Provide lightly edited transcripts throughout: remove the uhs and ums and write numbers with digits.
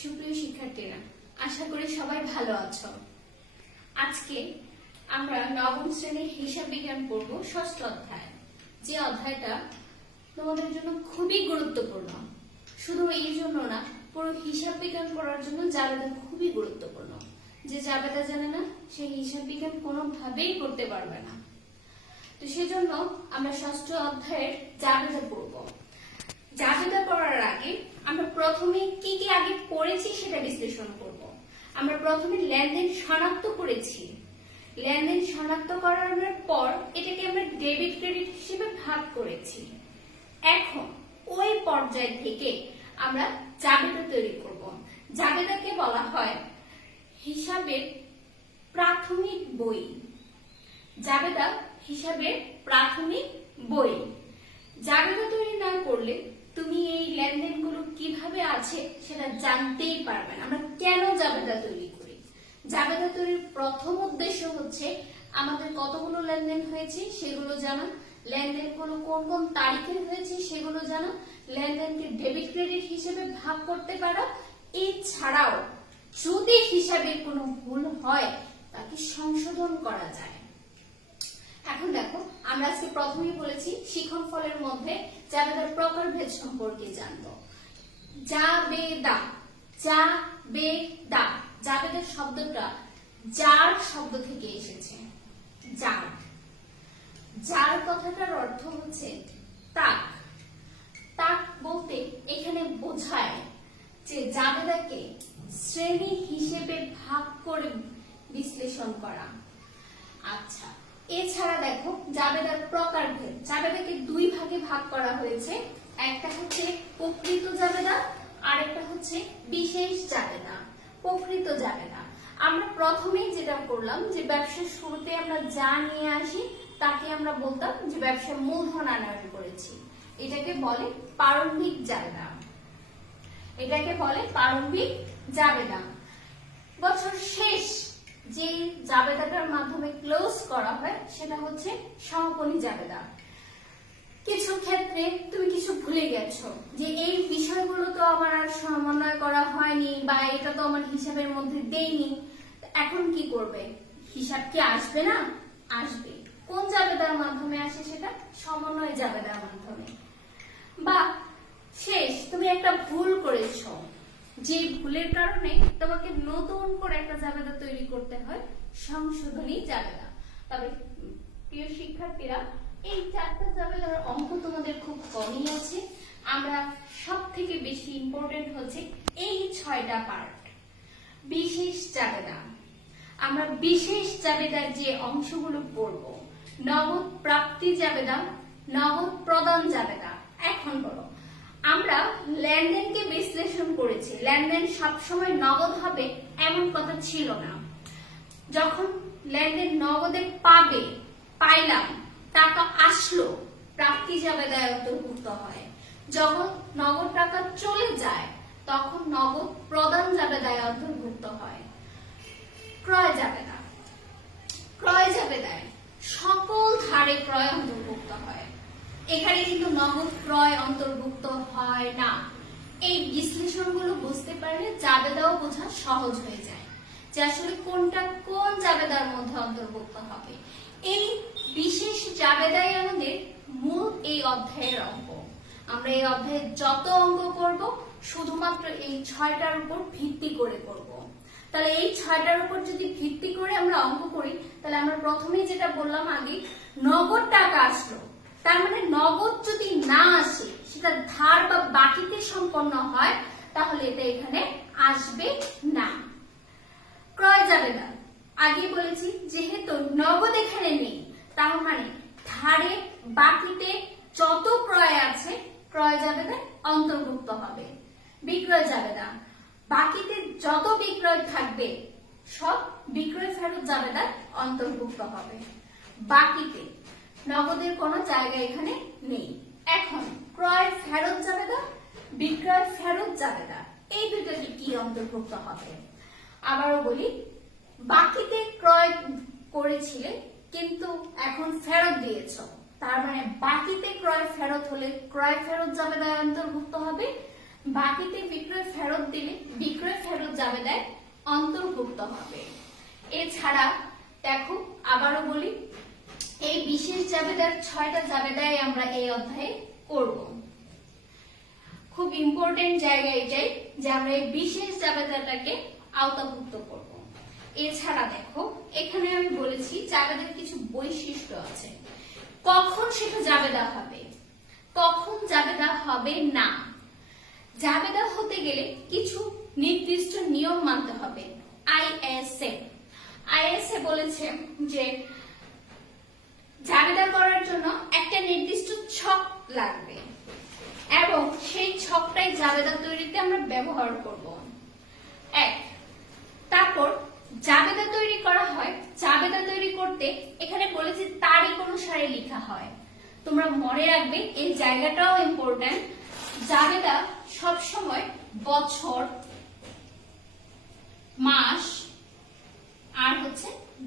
সুপ্রিয় শিক্ষার্থীরা, আশা করি সবাই ভালো আছো। আজকে আমরা নবম শ্রেণীর হিসাব বিজ্ঞান পড়ব, ষষ্ঠ অধ্যায়। যে অধ্যায়টা তোমাদের জন্য খুবই গুরুত্বপূর্ণ। শুধু এই জন্য না, পুরো হিসাব বিজ্ঞান পড়ার জন্য জাবেদা খুবই গুরুত্বপূর্ণ। যে জাবেদা জানে না, সে হিসাব বিজ্ঞান কোনোভাবেই করতে পারবে না। তো সেজন্য আমরা ষষ্ঠ অধ্যায়ের জাবেদা পড়ব। জাবেদা পড়ার আগে আমরা প্রথমে কি কি আগে পড়েছি সেটা বিশ্লেষণ করব। আমরা প্রথমে লেনদেন শনাক্ত করেছি। লেনদেন শনাক্ত করার পর এটাকে আমরা ডেবিট ক্রেডিট হিসেবে ভাগ করেছি। এখন ওই পর্যায় থেকে আমরা জাবেদা তৈরি করব। জাবেদাকে বলা হয় হিসাবের প্রাথমিক বই। জাবেদা হিসাবের প্রাথমিক বই। জাবেদা তৈরি না করলে তুমি এই লেনদেনগুলো কিভাবে আছে সেটা জানতেই পারবে না। আমরা কেন জাবেদা তৈরি করি? জাবেদা তৈরির প্রথম উদ্দেশ্য হচ্ছে আমাদের কতগুলো লেনদেন হয়েছে সেগুলো জানা, লেনদেনগুলো কোন কোন তারিখে হয়েছে সেগুলো জানা, লেনদেনকে ডেবিট ক্রেডিট হিসেবে ভাগ করতে পারা। এছাড়াও যদি হিসাবে কোনো ভুল হয় তাকে সংশোধন করা যায়। এখন দেখো, আমরা আজকে প্রথমেই বলেছি শিখন ফলের মধ্যে জাবেদার প্রকারভেদ সম্পর্কে জানবো। জাবেদা, জাবেদা, জাবেদার শব্দটা জার শব্দ থেকে এসেছে। জার, জার কথাটার অর্থ হচ্ছে তাক। তাক বলতে এখানে বোঝায় যে জাবেদাকে শ্রেণী হিসেবে ভাগ করে বিশ্লেষণ করা। আচ্ছা, এছাড়া দেখো জাবেদার প্রকারভেদ। জাবেদাকে দুই ভাগে ভাগ করা হয়েছে। একটা হচ্ছে প্রকৃত জাবেদা, আর একটা হচ্ছে বিশেষ জাবেদা। প্রকৃত জাবেদা আমরা প্রথমেই যেটা করলাম যে ব্যবসার শুরুতে আমরা যা নিয়ে আসি তাকে আমরা বলতাম যে ব্যবসার মূলধন আনয়ন করেছি। এটাকে বলে প্রারম্ভিক জাবেদা। এটাকে বলে প্রারম্ভিক জাবেদা। বছর শেষ যে জাবেদাটার মাধ্যমে ক্লোজ করা হয় সেটা হচ্ছে সমাপনী জাবেদা। কিছু ক্ষেত্রে তুমি কিছু ভুলে গেছো যে এই বিষয়গুলো তো আমার আর সমন্বয় করা হয়নি বা এটা তো আমার হিসাবের মধ্যে দেইনি, এখন কি করবে? হিসাব কি আসবে না? আসবে। কোন জাবেদার মাধ্যমে আসে? সেটা সমন্বয় জাবেদার মাধ্যমে। বা শেষ তুমি একটা ভুল করেছো, যে ভুলের কারণে তোমাকে নতুন করে একটা জাবেদা তৈরি করতে হয়, সংশোধনী জাবেদা। তবে প্রিয় শিক্ষার্থীরা, এই চারটা জাবেদার অঙ্ক তোমাদের খুব কমই আছে। আমরা সব থেকে বেশি ইম্পর্টেন্ট হচ্ছে এই 6টা পার্ট। বিশেষ জাবেদা, আমরা বিশেষ জাবেদার যে অংশগুলো পড়ব। নগদ প্রাপ্তি জাবেদা, নগদ প্রদান জাবেদা। এখন বলো, আমরা লেনদেনকে বিশ্লেষণ করেছি। লেনদেন সবসময় নগদ হবে এমন কথা ছিল না। যখন লেনদেন নগদে পাইলাম, টাকা আসলো, প্রাপ্তি জাবেদায় অন্তর্ভুক্ত হয়। যখন নগদ টাকা চলে যায় তখন নগদ প্রদান জাবেদায় অন্তর্ভুক্ত হয়। ক্রয় জাবেদা, ক্রয় জাবেদায় সকল ধারে ক্রয় অন্তর্ভুক্ত হয়। এখানে কিন্তু নগদ ক্রয় অন্তর্ভুক্ত হয় না। এই বিশ্লেষণগুলো বুঝতে পারলে জাবেদাও বোঝা সহজ হয়ে যায় যে আসলে কোনটা কোন জাবেদার মধ্যে অন্তর্ভুক্ত হবে। এই বিশেষ জাবেদাই আমাদের মূল এই অধ্যায়ের অঙ্ক। আমরা এই অধ্যায়ে যত অঙ্ক করব শুধুমাত্র এই 6টার উপর ভিত্তি করে করব। তাহলে এই 6টার উপর যদি ভিত্তি করে আমরা অঙ্ক করি, তাহলে আমরা প্রথমেই যেটা বললাম আগে, নগদ টাকা আসলো, তার মানে নগদ যদি না আসে, সেটা ধার বা বাকিতে সম্পন্ন হয়, তাহলে এটা এখানে আসবে না। ক্রয় জাবেদা, আগে বলেছি যেহেতু নগদ এখানে নেই, তার মানে ধারে বাকিতে যত ক্রয় আছে ক্রয় জাবেদায় অন্তর্ভুক্ত হবে। বিক্রয় জাবেদা, বাকিতে যত বিক্রয় থাকবে সব বিক্রয় ফেরত জাবেদায় অন্তর্ভুক্ত হবে। বাকিতে, নগদের কোনো জায়গা এখানে নেই। এখন ক্রয় ফেরত জাবেদা, বিক্রয় ফেরত জাবেদা, এই দুটোতে কি অন্তর্ভুক্ত হবে? আবারও বলি, বাকিতে ক্রয় করেছিলে কিন্তু এখন ফেরত দিয়েছো, তার মানে বাকিতে ক্রয় ফেরত হলে ক্রয় ফেরত জাবেদায় অন্তর্ভুক্ত হবে। বাকিতে বিক্রয় ফেরত দিলে বিক্রয় ফেরত জাবেদায় অন্তর্ভুক্ত হবে। এছাড়া দেখো আবারও বলি, এই বিশেষ জাবেদার 6টা জাবেদায় আমরা এই অধ্যায়ে করব। খুব ইম্পর্টেন্ট জায়গা এটাই যে আমরা এই বিশেষ জাবেদাটাকে আওতাভুক্ত করব। এছাড়া দেখো এখানে আমি বলেছি জাবেদার কিছু বৈশিষ্ট্য আছে। কখন সেটা জাবেদা হবে, কখন জাবেদা হবে না। জাবেদা হতে গেলে কিছু নির্দিষ্ট নিয়ম মানতে হবে। আইএসএ বলেছে যে জাবেদা করার জন্য একটা নির্দিষ্ট ছক লাগবে এবং সেই ছকটাই জাবেদা তৈরিতে আমরা ব্যবহার করব। তারপর জাবেদা তৈরি করা হয়, জাবেদা তৈরি করতে এখানে বলেছি তারিখ অনুসারে লেখা হয়। তোমরা মনে রাখবে এই জায়গাটাও ইম্পর্টেন্ট। জাবেদা সব সময় বছর, মাস আর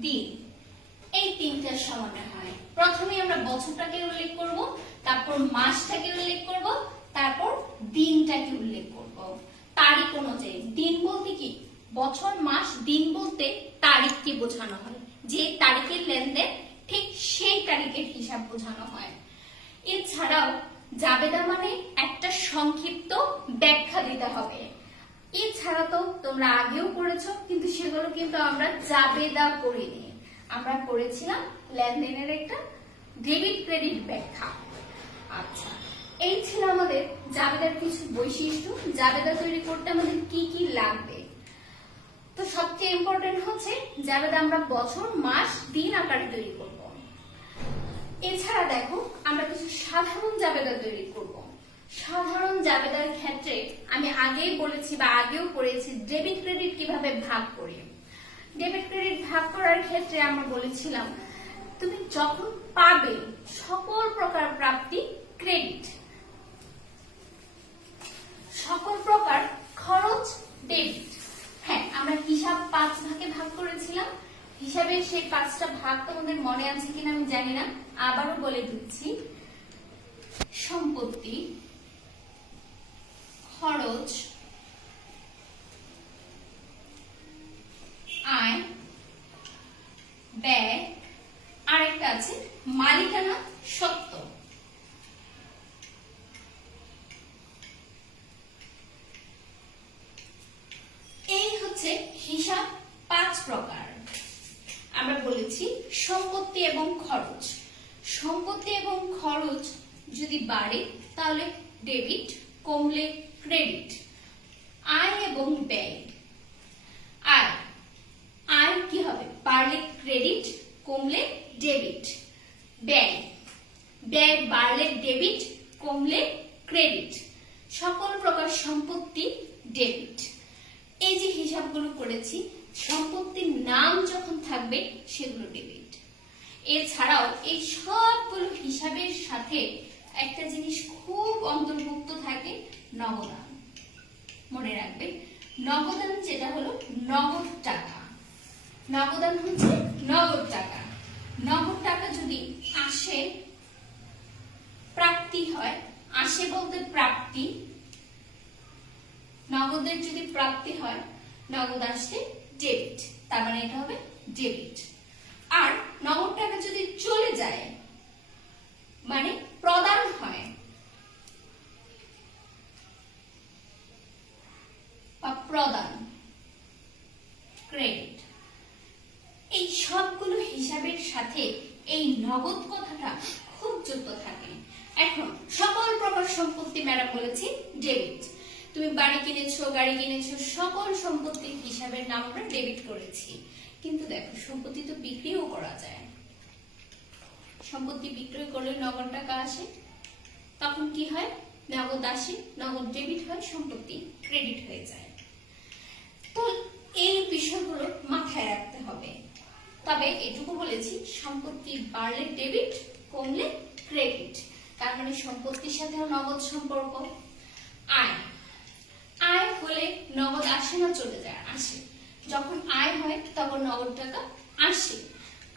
দিন, এই তিনটার সমানে হয়। প্রথমে আমরা বছরটাকে উল্লেখ করব, তারপর মাসটাকে উল্লেখ করব, তারপর দিনটাকে উল্লেখ করব তারিখ অনুযায়ী। দিন বলতে কি, বছর মাস দিন বলতে তারিখকে বোঝানো হয়, যে তারিখের লেনদেন ঠিক সেই তারিখের হিসাব বোঝানো হয়। এছাড়াও জাবেদা মানে একটা সংক্ষিপ্ত ব্যাখ্যা দিতে হবে। এছাড়া তো তোমরা আগেও করেছো, কিন্তু সেগুলো কিন্তু আমরা জাবেদা করিনি, আমরা করেছিলাম লেনদেনের একটা ডেবিট ক্রেডিট ব্যাখ্যা। আচ্ছা, এই ছিল আমাদের জাবেদার কিছু বৈশিষ্ট্য। জাবেদা তৈরি করতে আমাদের কি কি লাগবে। তো সবচেয়ে ইম্পর্টেন্ট হচ্ছে জাবেদা আমরা বছর, মাস, দিন আকারে তৈরি করব। এছাড়া দেখো আমরা কিছু সাধারণ জাবেদা তৈরি করব। সাধারণ জাবেদার ক্ষেত্রে আমি আগেই বলেছি বা আগেও পড়েছি ডেবিট ক্রেডিট কিভাবে ভাগ করি। ডেবিট ক্রেডিট ভাগ করার ক্ষেত্রে আমরা বলেছিলাম তুমি যখন পাবে সকল প্রকার প্রাপ্তি ক্রেডিট, সকল প্রকার খরচ ডেবিট। হ্যাঁ, আমরা হিসাব 5 ভাগে ভাগ করেছিলাম। হিসাবের সেই 5টা ভাগ তোমাদের মনে আছে কিনা আমি জানি না, আবারও বলে দিচ্ছি। সম্পত্তি, খরচ, আয়, ব্যয়, আরেকটা আছে মালিকানা সত্ত্ব। এই হচ্ছে হিসাব 5 প্রকার। আমরা বলেছি সম্পত্তি এবং খরচ। সম্পত্তি এবং খরচ যদি বাড়ে তাহলে ডেবিট, কমলে ক্রেডিট। আয় এবং ব্যয়, আয় কি হবে, বাড়লে ক্রেডিট, কমলে ডেবিট। ব্যয় বাড়লে ডেবিট, কমলে ক্রেডিট। সকল প্রকার সম্পত্তি ডেবিট। এই যে হিসাবগুলো করেছি, সম্পত্তির নাম যখন থাকবে সেগুলো ডেবিট। এছাড়াও এই সবগুলো হিসাবের সাথে একটা জিনিস খুব অন্তর্ভুক্ত থাকে, নগদান। মনে রাখবে নগদান যেটা হলো নগদ টাকা। নগদান হচ্ছে নগদ টাকা। নগদ টাকা যদি আসে, প্রাপ্তি হয়, আসে বলতে প্রাপ্তি, নগদের যদি প্রাপ্তি হয়, নগদ আসছে ডেবিট, তার মানে এটা হবে ডেবিট। আর নগদ টাকা যদি চলে যায় মানে প্রদান হয় বা প্রদান, ক্রেডিট। এই সবগুলো হিসাবের সাথে এই নগদ কথাটা খুব যুক্ত থাকে। এখন সকল প্রকার সম্পত্তি ম্যাডাম বলেছি ডেবিট। তুমি বাড়ি কিনেছো, গাড়ি কিনেছো, সকল সম্পত্তির হিসাবের নাম আমরা ডেবিট করেছি। কিন্তু দেখো সম্পত্তি তো বিক্রিও করা যায়। সম্পত্তি বিক্রয় করলে নগদ টাকা আসে, তখন কি হয়, নগদ আসে, নগদ ডেবিট হয়, সম্পত্তি ক্রেডিট হয়ে যায়। তো এই বিষয়গুলো মাথায় রাখতে হবে। তবে এটুকু বলেছি সম্পত্তি বাড়লে ডেবিট, কমলে ক্রেডিট, তার মানে সম্পত্তির সাথে নগদ সম্পর্ক। আয়, আয় হলে নগদ আসে না চলে যায়, আসে। যখন আয় হয় তখন নগদ টাকা আসে।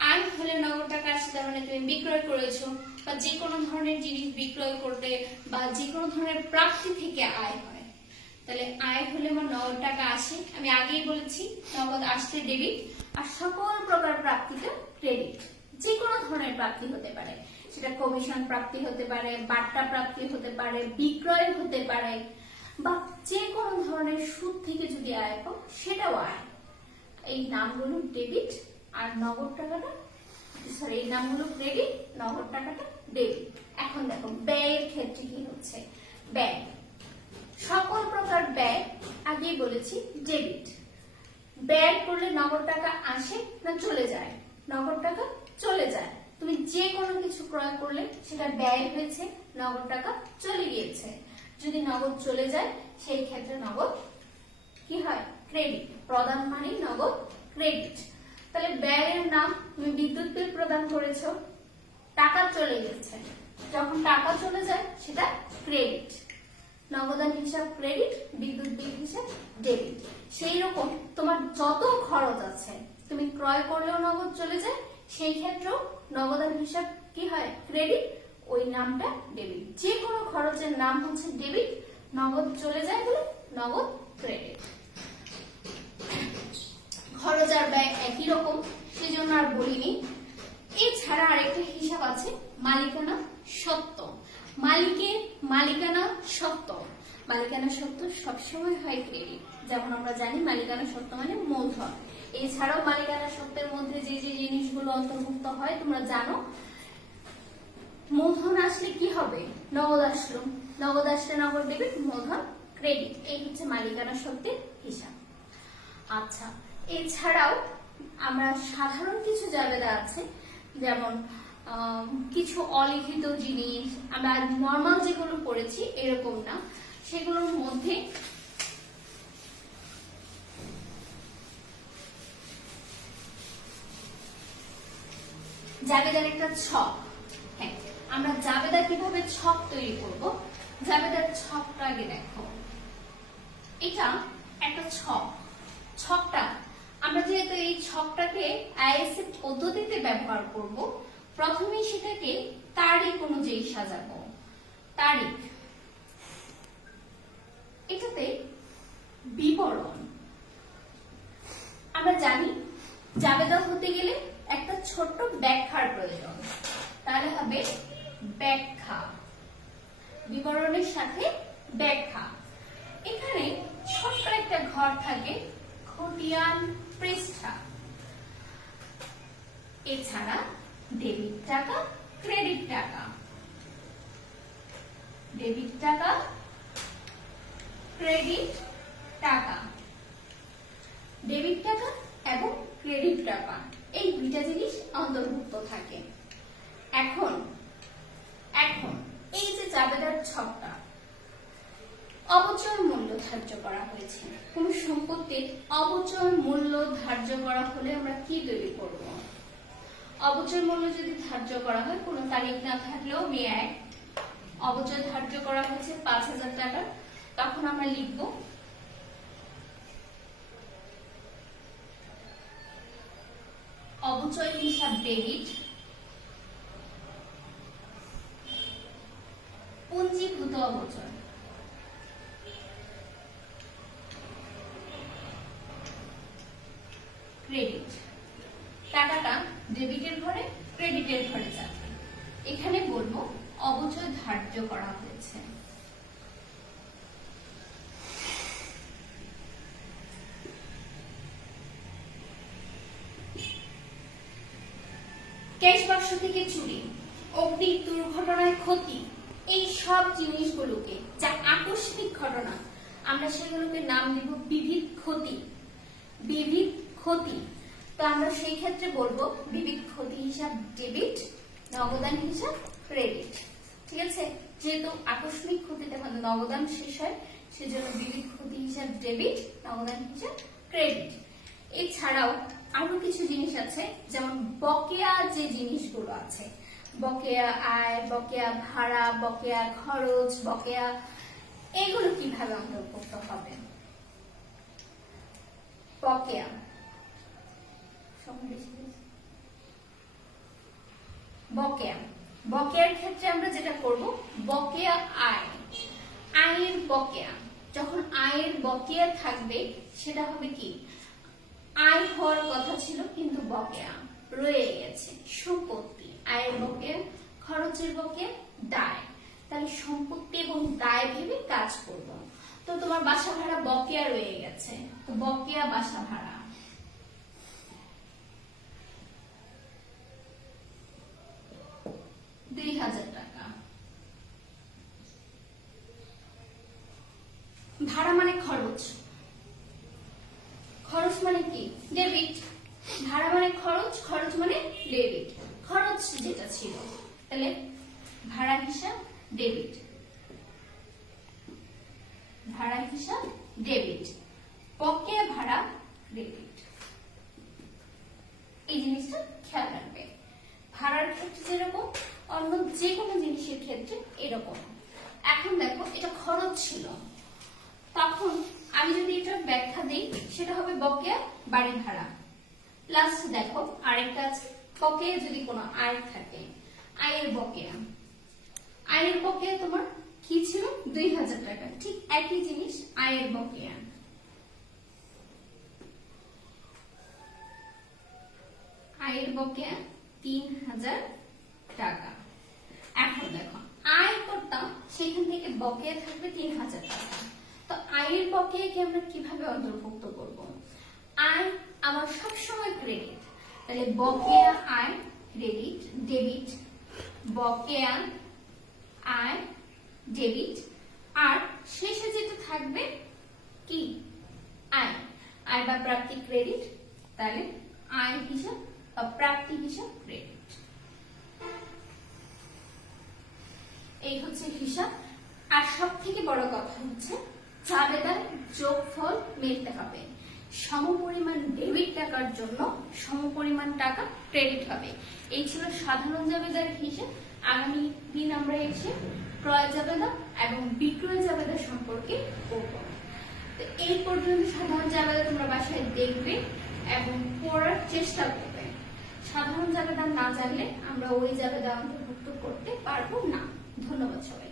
আয় হলে নগদ টাকা আসে, তার মানে তুমি বিক্রয় করেছো বা যে কোনো ধরনের জিনিস বিক্রয় করতে বা যে কোনো ধরনের প্রাপ্তি থেকে আয় হয়। তাহলে আয় হলে আমার নগদ টাকা আসে, আমি আগেই বলেছি নগদ আসলে ডেবিট, আর সকল প্রকার প্রাপ্তিটা ক্রেডিট। যে কোনো ধরনের প্রাপ্তি হতে পারে, সেটা কমিশন প্রাপ্তি হতে পারে, বাট্টা প্রাপ্তি হতে পারে, বিক্রয় হতে পারে, বা যে কোনো ধরনের সুদ থেকে যদি আয় পাও সেটাও আয়। এই নামগুলো ডেবিট আর নগদ টাকাটা সরি এই নামগুলো ক্রেডিট, নগদ টাকাটা ডেবিট। এখন দেখো ব্যয়ের ক্ষেত্রে কি হচ্ছে, ব্যয় সকল প্রকার ব্যয় আগেই বলেছি ডেবিট। ব্যয় করলে নগদ টাকা আসে না চলে যায়? নগদ টাকা চলে যায়। তুমি যে কোনো কিছু ক্রয় করলে সেটা ব্যয় হয়েছে, নগদ টাকা চলে গিয়েছে। যদি নগদ চলে যায় সেই ক্ষেত্রে নগদ কি হয়? ক্রেডিট। প্রদান মানে নগদ ক্রেডিট। তাহলে ব্যয়ের নাম, তুমি বিদ্যুৎ বিল প্রদান করেছো, টাকা চলে গেছে, যখন টাকা চলে যায় সেটা ক্রেডিট। নগদান হিসাব ক্রেডিট, বিদ্যুৎ বিল হিসাব ডেবিট। সেই রকম তোমার যত খরচ আছে, তুমি ক্রয় করলেও নগদ চলে যায়, সেই ক্ষেত্রেও নগদান হিসাব কি হয়? ক্রেডিট, ওই নামটা ডেবিট। যে কোনো খরচের নাম হচ্ছে ডেবিট, নগদ চলে যায় বলে নগদ ক্রেডিট। খরচ আর ব্যয় একই রকম, সেজন্য আর বলিনি। এছাড়া আরেকটা হিসাব আছে মালিকানা সত্ত্ব। মালিকের মালিকানা সত্ত্ব, মালিকানা সত্ত্ব সবসময় হয় ক্রেডিট। যেমন আমরা জানি মালিকানা সত্ত্ব মানে মূলধন। এছাড়াও মালিকানা সত্ত্বের মধ্যে যে যে জিনিসগুলো অন্তর্ভুক্ত হয় তোমরা জানো। মূলধন আসলে কি হবে? নগদ আসলো, নগদ আসলে নগদ ডেবিট, মূলধন ক্রেডিট। এই হচ্ছে মালিকানা সত্ত্বের হিসাব। আচ্ছা, এছাড়াও আমরা সাধারণ কিছু জাবেদা আছে, যেমন কিছু অলিখিত জিনিস, আমরা নর্মাল যেগুলো পড়েছি এরকম না, সেগুলোর মধ্যে জাবেদার একটা ছক। হ্যাঁ, আমরা জাবেদা কিভাবে ছক তৈরি করব, জাবেদার ছকটা আগে দেখো। এটা একটা ছক। ছকটা আমরা যেহেতু এই ছকটাকে আইএসএ পদ্ধতিতে ব্যবহার করব, প্রথমেই সেটাকে তারিখ অনুযায়ী সাজাবো। তারিখ, এটাতে বিবরণ। আমরা জানি জাবেদা হতে গেলে একটা ছোট্ট ব্যাখ্যার প্রয়োজন, তাহলে হবে ব্যাখ্যা। বিবরণের সাথে ব্যাখ্যা। এখানে ছোট্ট একটা ঘর থাকে, খতিয়ান পৃষ্ঠা। এছাড়া ডেবিট টাকা, ক্রেডিট টাকা, ডেবিট টাকা, ক্রেডিট টাকা, ডেবিট টাকা এবং ক্রেডিট টাকা, এই দুইটা জিনিস অন্তর্ভুক্ত থাকে। এখন এখন এই যে জাবেদার ছকটা, অবচয় মূল্য ধার্য করা হয়েছে। কোন সম্পত্তির অবচয় মূল্য ধার্য করা হলে আমরা কি তৈরি করব? অবচয় মূল্য যদি ধার্য করা হয়, কোনো তারিখ না থাকলেও ব্যয়, অবচয় ধার্য করা হয়েছে ৫,০০০ টাকা, তখন আমরা লিখব অবচয় হিসাব ডেবিট, পুঞ্জীভূত অবচয় ক্রেডিট। টাকাটা ডেবিটের ঘরে ক্রেডিটের ঘরে যাবে। এখানে বলবো অবচয় ধার্য করা হয়েছে। ক্যাশ বাক্স থেকে চুরি, অগ্নি দুর্ঘটনায় ক্ষতি, এই সব জিনিসগুলোকে যা আকস্মিক ঘটনা, আমরা সেগুলোকে নাম দিব বিবিধ ক্ষতি। বিবিধ ক্ষতি, তো আমরা সেই ক্ষেত্রে বলবো বিবিধ ক্ষতি হিসাব ডেবিট, নগদান হিসাব ক্রেডিট। ঠিক আছে, যেহেতু আকস্মিক ক্ষতিতে আমাদের নগদান শেষ হয়, সেজন্য বিবিধ ক্ষতি হিসাব ডেবিট, নগদান হিসাব ক্রেডিট। এছাড়াও আরো কিছু জিনিস আছে, যেমন বকেয়া যে জিনিসগুলো আছে, বকেয়া আয়, বকেয়া ভাড়া, বকেয়া খরচ, বকেয়া, এগুলো কিভাবে অন্তর্ভুক্ত হবে? বকেয়া, বকেয়া, বকেয়ার ক্ষেত্রে আমরা যেটা করব, বকেয়া আয়, আয়ের বকেয়া যখন আয়ের বকেয়া থাকবে সেটা হবে কি, আয় হওয়ার কথা ছিল কিন্তু বকেয়া রয়ে গেছে, সম্পত্তি। আয়ের বকেয়া, খরচের বকেয়া, দায়। তাহলে সম্পত্তি এবং দায় ভেবে কাজ করব। তো তোমার বাসা ভাড়া বকেয়া রয়ে গেছে, তো বকেয়া বাসা ভাড়া। টাকা। ভাড়া মানে খরচ, খরচ মানে কি, ডেবিট। ভাড়া মানে খরচ, খরচ মানে ডেবিট। খরচ যেটা ছিল, তাহলে ভাড়া হিসাব ডেবিট, ভাড়া হিসাব ডেবিট, বকেয়া ভাড়া ক্রেডিট। এই জিনিসটা খেয়াল রাখবে। ভাড়ার ক্ষেত্রে যেরকম, অন্য যে কোনো জিনিসের ক্ষেত্রে এরকম। এখন দেখো এটা খরচ ছিল, তখন আমি যদি এটা ব্যাখ্যা দিই সেটা হবে বকেয়া বাড়ি ভাড়া। লাস্ট দেখো আরেকটা আছে, বকেয়া যদি কোনো আয় থাকে, আয়ের বকেয়া। আয়ের বকেয়া তোমার কি ছিল, 2000 টাকা। ঠিক একই জিনিস আয়ের বকেয়া। আয়ের বকেয়া 3000 টাকা। এখন দেখো আয় করতাম, সেখান থেকে বকেয়া থাকবে 3000 টাকা। তো আয়ের বকেয়াকে আমরা কিভাবে অন্তর্ভুক্ত করব? আয় আমার সবসময় ক্রেডিট, তাহলে বকেয়া আয় ক্রেডিট, ডেবিট, বকেয়া আয় ডেবিট, আর শেষে যেটা থাকবে কি, আয়। আয় বা প্রাপ্তি ক্রেডিট, তাহলে আয় হিসাব বা প্রাপ্তি হিসাব ক্রেডিট। এই হচ্ছে হিসাব। আর সব থেকে বড় কথা হচ্ছে জাবেদার যোগফল মিলতে হবে। সমপরিমাণ ডেবিট টাকার জন্য সমপরিমাণ টাকা ক্রেডিট হবে। এই ছিল সাধারণ জাবেদার হিসাব। আগামী দিন আমরা এসে ক্রয় জাবেদা এবং বিক্রয় জাবেদা সম্পর্কে পড়ব। তো এই পর্যন্ত সাধারণ জাবেদা তোমরা বাসায় দেখবে এবং পড়ার চেষ্টা করবে। সাধারণ জাবেদা না জানলে আমরা ওই জাবেদা অন্তর্ভুক্ত করতে পারবো না। ধন্যবাদ সবাই।